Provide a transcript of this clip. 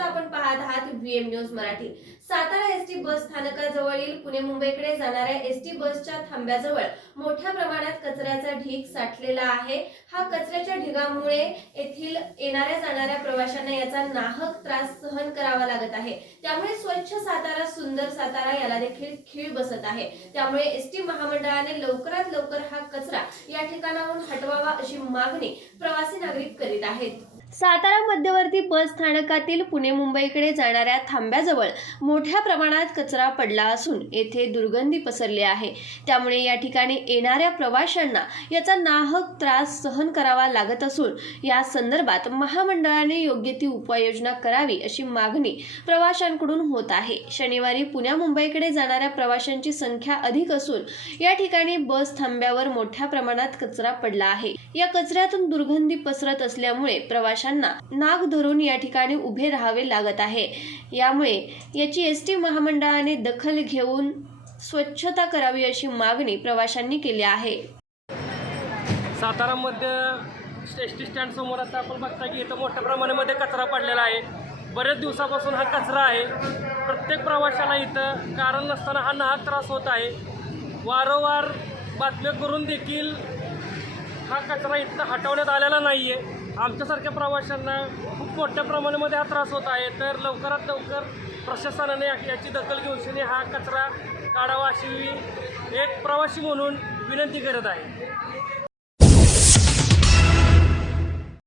आपण पाहत आहात VM news Marathi. Satara S T bus स्थानकाजवळील Pune मुंबईकडे जाणाऱ्या एसटी बसच्या थांब्याजवळ मोठ्या प्रमाणात कचऱ्याचा ढीग साठलेला आहे. हा कचऱ्याच्या ढिगामुळे येथील येणाऱ्या जाणाऱ्या प्रवाशांना याचा नाहक त्रास सहन करावा लागत आहे. त्यामुळे स्वच्छ सातारा सुंदर सातारा याला देखील खीळ बसत आहे. त्यामुळे एसटी महामंडळाने लवकरात लवकर हा कचरा या ठिकाणाहून हटवावा अशी मागणी प्रवासी नागरिक करीत आहेत. सातारा मध्यवर्ती बस स्थानकातील पुणे मुंबईकडे जाणाऱ्या थांब्याजवळ मोठ्या प्रमाणात कचरा पडला असून येथे दुर्गंधी पसरली आहे. त्यामुळे या ठिकाणी येणाऱ्या प्रवाशांना याचा नाहक त्रास सहन करावा लागत असून या संदर्भात महामंडळाने योग्य ती उपाययोजना करावी अशी मागणी प्रवाशांकडून होत आहे. शनिवारी पुण्या मुंबईकडे जाणाऱ्या प्रवाशांची संख्या अधिक असून या ठिकाणी बस थांब्यावर मोठ्या प्रमाणात कचरा पडला आहे. या कचऱ्यातून दुर्गंधी पसरत असल्यामुळे प्रवाशांना नाक धरून या ठिकाणी उभे राहावे लागत आहे. यामुळे याची एस टी महामंडळाने दखल घेऊन स्वच्छता करावी अशी मागणी प्रवाशांनी केली आहे. सातारामध्ये एस टी स्टँड समोर आता आपण बघता की इथं मोठ्या प्रमाणामध्ये कचरा पडलेला आहे. बरेच दिवसापासून हा कचरा आहे. प्रत्येक प्रवाशाला इथं कारण नसताना हा नाहक त्रास होत आहे. वारंवार बातम्या करून देखील हा कचरा इथं हटवण्यात आलेला नाही आहे आमच्यासारख्या प्रवाशांना खूप मोठ्या प्रमाणामध्ये हा त्रास होत आहे. तर लवकरात लवकर प्रशासनाने याची दखल घेऊन शनी हा कचरा काढावा अशी एक प्रवासी म्हणून विनंती करत आहे.